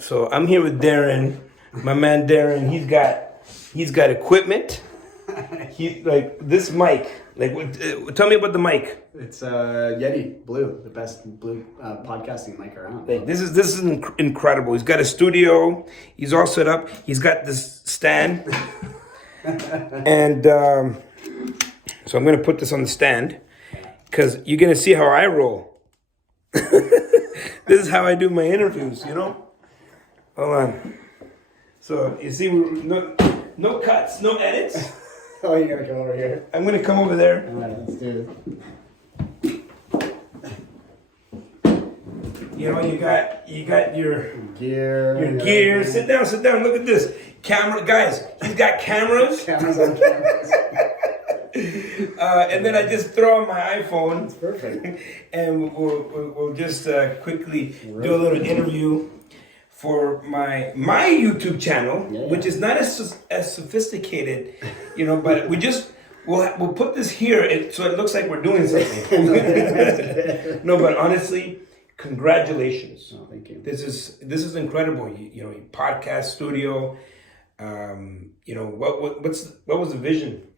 So I'm here with Darren, my man Darren. He's got equipment. He like this mic. Tell me about the mic. It's Yeti Blue, the best blue podcasting mic around. Like this is incredible. He's got a studio. He's all set up. He's got this stand, and so I'm gonna put this on the stand because you're gonna see how I roll. This is how I do my interviews. Hold on. So you see, no cuts, no edits. Oh, you're gonna come over here? I'm gonna come over there. All right, let's do it. You got your Gear. gear. Sit down. Look at this camera, guys. He's got cameras. Cameras on cameras. And then I just throw on my iPhone. It's perfect. And we'll just quickly do a little interview for my YouTube channel, which is not as sophisticated, but we'll put this here so it looks like we're doing something. No, but honestly, congratulations. Oh, thank you. This is incredible. Your podcast studio. What was the vision?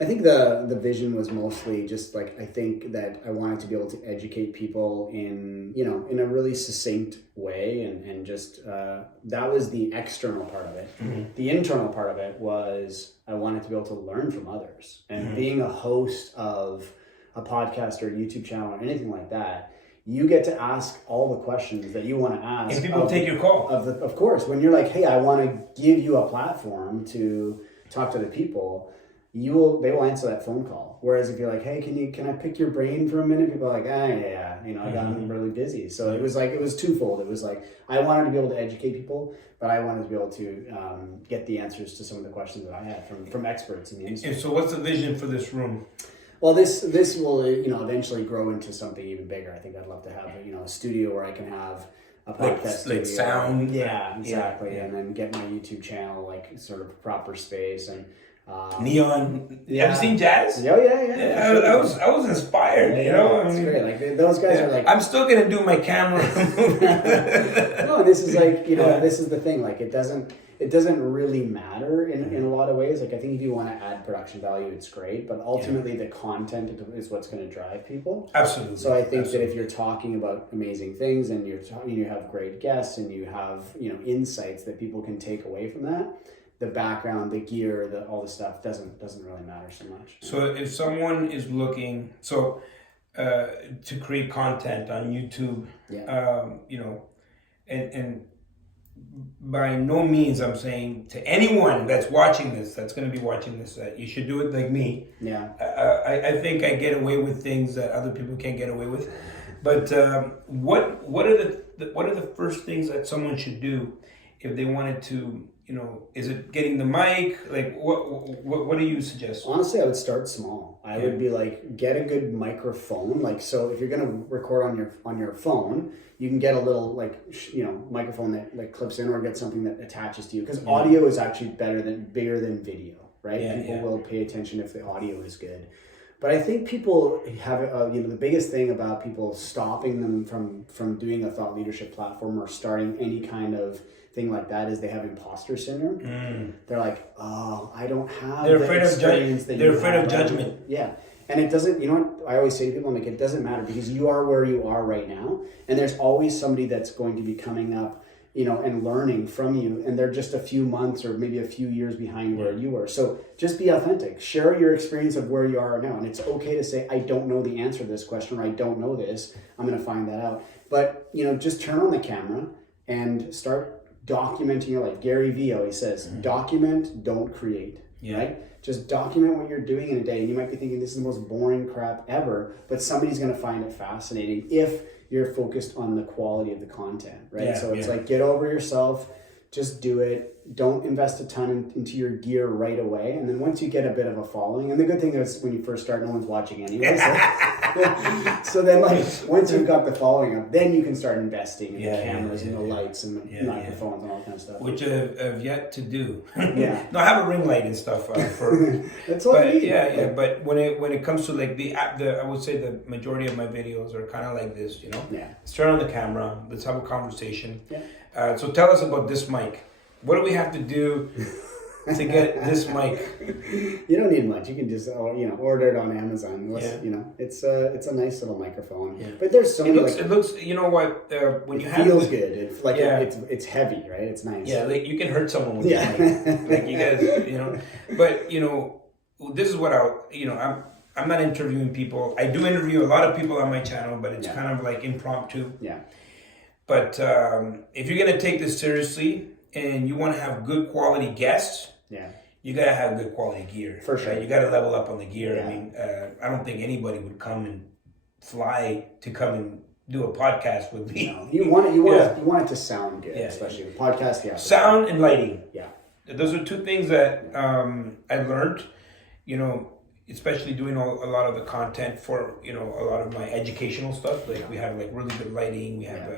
I think the vision was mostly just like, I think that I wanted to be able to educate people in a really succinct way, and just that was the external part of it. Mm-hmm. The internal part of it was I wanted to be able to learn from others, and being a host of a podcast or a YouTube channel or anything like that, you get to ask all the questions that you want to ask. And people take your call. Of course, when you're like, hey, I want to give you a platform to talk to the people, they will answer that phone call. Whereas if you're like, hey, can I pick your brain for a minute? People are like, I got really busy. So it was twofold. It was like, I wanted to be able to educate people, but I wanted to be able to get the answers to some of the questions that I had from experts in the industry. And so what's the vision for this room? Well, this will eventually grow into something even bigger. I think I'd love to have a studio where I can have a podcast studio. Like sound. Yeah, exactly. Yeah. And then get my YouTube channel like sort of proper space and neon. Yeah. Have you seen Jazz? Yeah. I was inspired. It's great. Like those guys are like. I'm still gonna do my camera. No, this is like this is the thing. Like it doesn't really matter in a lot of ways. Like I think if you want to add production value, it's great, but ultimately the content is what's going to drive people. Absolutely. So I think that if you're talking about amazing things and you have great guests and you have insights that people can take away from that, the background, the gear, all the stuff doesn't really matter so much. So if someone is looking to create content on YouTube, and by no means I'm saying to anyone that's watching this, that's going to be watching this, that you should do it like me. Yeah. I think I get away with things that other people can't get away with. But what are the first things that someone should do if they wanted to? Is it getting the mic? Like, what do you suggest? Honestly, I would start small. I would be like, get a good microphone. Like, so if you're gonna record on your phone, you can get a little microphone that clips in, or get something that attaches to you. Because audio is actually bigger than video, right? People will pay attention if the audio is good. But I think people have, the biggest thing about people stopping them from doing a thought leadership platform or starting any kind of thing like that is they have imposter syndrome. They're like, oh, I don't have. They're afraid of judgment. Yeah. And it doesn't, what I always say to people, I'm like, it doesn't matter because you are where you are right now. And there's always somebody that's going to be coming up, and learning from you. And they're just a few months or maybe a few years behind where you were. So just be authentic. Share your experience of where you are now. And it's okay to say, I don't know the answer to this question, or I don't know this. I'm going to find that out. But, just turn on the camera and start documenting your life. Gary Vee always says, document, don't create. Right? Just document what you're doing in a day. And you might be thinking this is the most boring crap ever, but somebody's going to find it fascinating if you're focused on the quality of the content, right? So it's like, get over yourself, just do it. Don't invest a ton into your gear right away. And then once you get a bit of a following, and the good thing is when you first start, no one's watching anyway. So then once you've got the following up, then you can start investing in the cameras and the lights and the microphones and all kind of stuff. Which I've yet to do. Yeah. No, I have a ring light and stuff. That's all you need. But when it comes to like the I would say the majority of my videos are kind of like this, Yeah. Let's turn on the camera. Let's have a conversation. Yeah. So tell us about this mic. What do we have to do to get this mic? You don't need much. You can just order it on Amazon. It's a nice little microphone. Yeah. But there's so many. It looks. You know what? When you have feels good. It's like it's heavy, right? It's nice. Yeah, like you can hurt someone with it. Like you guys, But this is what I'm not interviewing people. I do interview a lot of people on my channel, but it's kind of like impromptu. Yeah. But if you're gonna take this seriously and you want to have good quality guests, you gotta have good quality gear. For sure. Right? You gotta level up on the gear. Yeah. I mean, I don't think anybody would come and fly to come and do a podcast with me. No. You want it to sound good, especially with podcast. Yeah. Sound and lighting. Yeah. Those are two things that I learned. Especially doing a lot of the content for a lot of my educational stuff. Like we have like really good lighting. We have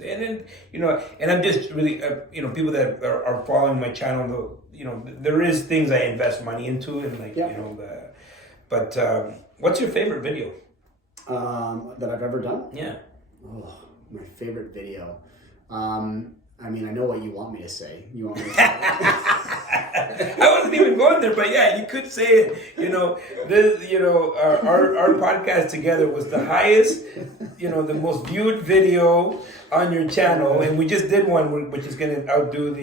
and I'm just really people that are following my channel. There is things I invest money into, and But what's your favorite video that I've ever done? Yeah. Oh, my favorite video. I mean, I know what you want me to say. You want me to say I wasn't even going there, but yeah, you could say it. Our podcast together was the highest, the most viewed video on your channel, and we just did one which is gonna outdo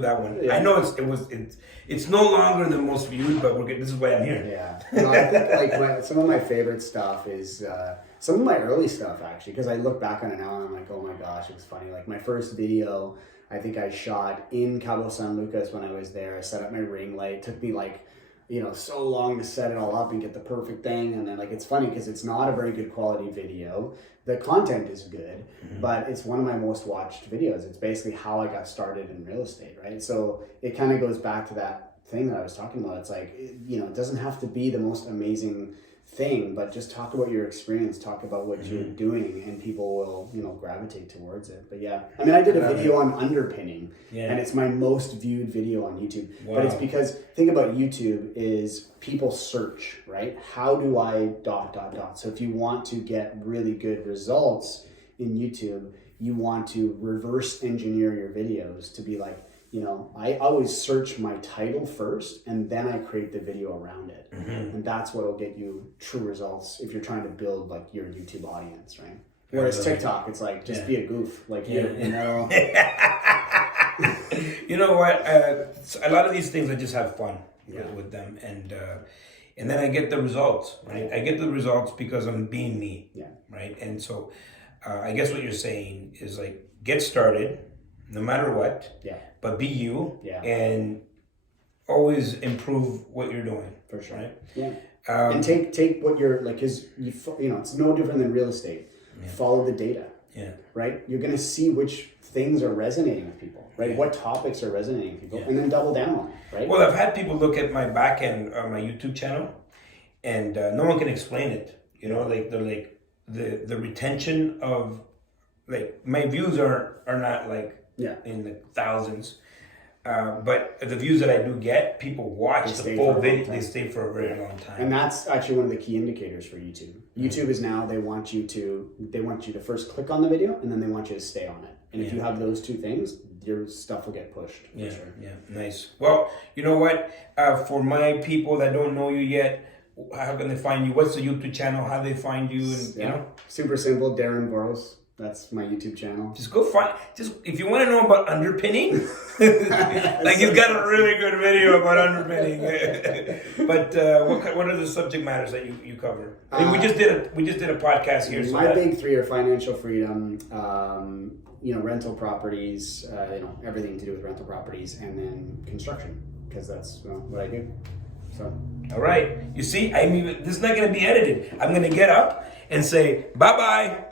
that one. Yeah. I know it's no longer the most viewed, but this is why I'm here. Yeah, I think some of my favorite stuff is some of my early stuff actually, because I look back on it now and I'm like, oh my gosh, it was funny. Like my first video, I think I shot in Cabo San Lucas when I was there. I set up my ring light. It took me so long to set it all up and get the perfect thing. And then it's funny because it's not a very good quality video. The content is good, but it's one of my most watched videos. It's basically how I got started in real estate, right? So it kind of goes back to that thing that I was talking about. It's like, it doesn't have to be the most amazing thing, but just talk about your experience, talk about what you're doing, and people will gravitate towards it. But yeah, I mean, I did a video on underpinning, and it's my most viewed video on YouTube. Wow. But it's because think about YouTube is people search, right? How do I ... So if you want to get really good results in YouTube, you want to reverse engineer your videos to be like, I always search my title first and then I create the video around it. And that's what will get you true results if you're trying to build your YouTube audience, right? Whereas TikTok, it's like, just be a goof. You know what? A lot of these things, I just have fun with them. And then I get the results, right? I get the results because I'm being me, right? And so I guess what you're saying is get started no matter what. Yeah. But be you, and always improve what you're doing. For sure. Right? Yeah. And take what you're because it's no different than real estate. Yeah. Follow the data. Yeah. Right. You're gonna see which things are resonating with people. Right. Yeah. What topics are resonating with people, and then double down on it. Right. Well, I've had people look at my back end on my YouTube channel, and no one can explain it. They're like the retention of my views are not in the thousands. But the views that I do get, people watch the full video. They stay for a very long time. And that's actually one of the key indicators for YouTube. YouTube is now they want you to first click on the video, and then they want you to stay on it. And if you have those two things, your stuff will get pushed. Yeah, sure. Yeah, nice. Well, you know what? For my people that don't know you yet, how can they find you? What's the YouTube channel? How do they find you? And super simple. Darren Varos. That's my YouTube channel. Just go find. If you want to know about underpinning, you've got a really good video about underpinning. But what are the subject matters that you cover? I mean, we just did a podcast here. My big three are financial freedom, rental properties, everything to do with rental properties, and then construction, because that's what I do. So. All right. You see, this is not going to be edited. I'm going to get up and say bye bye.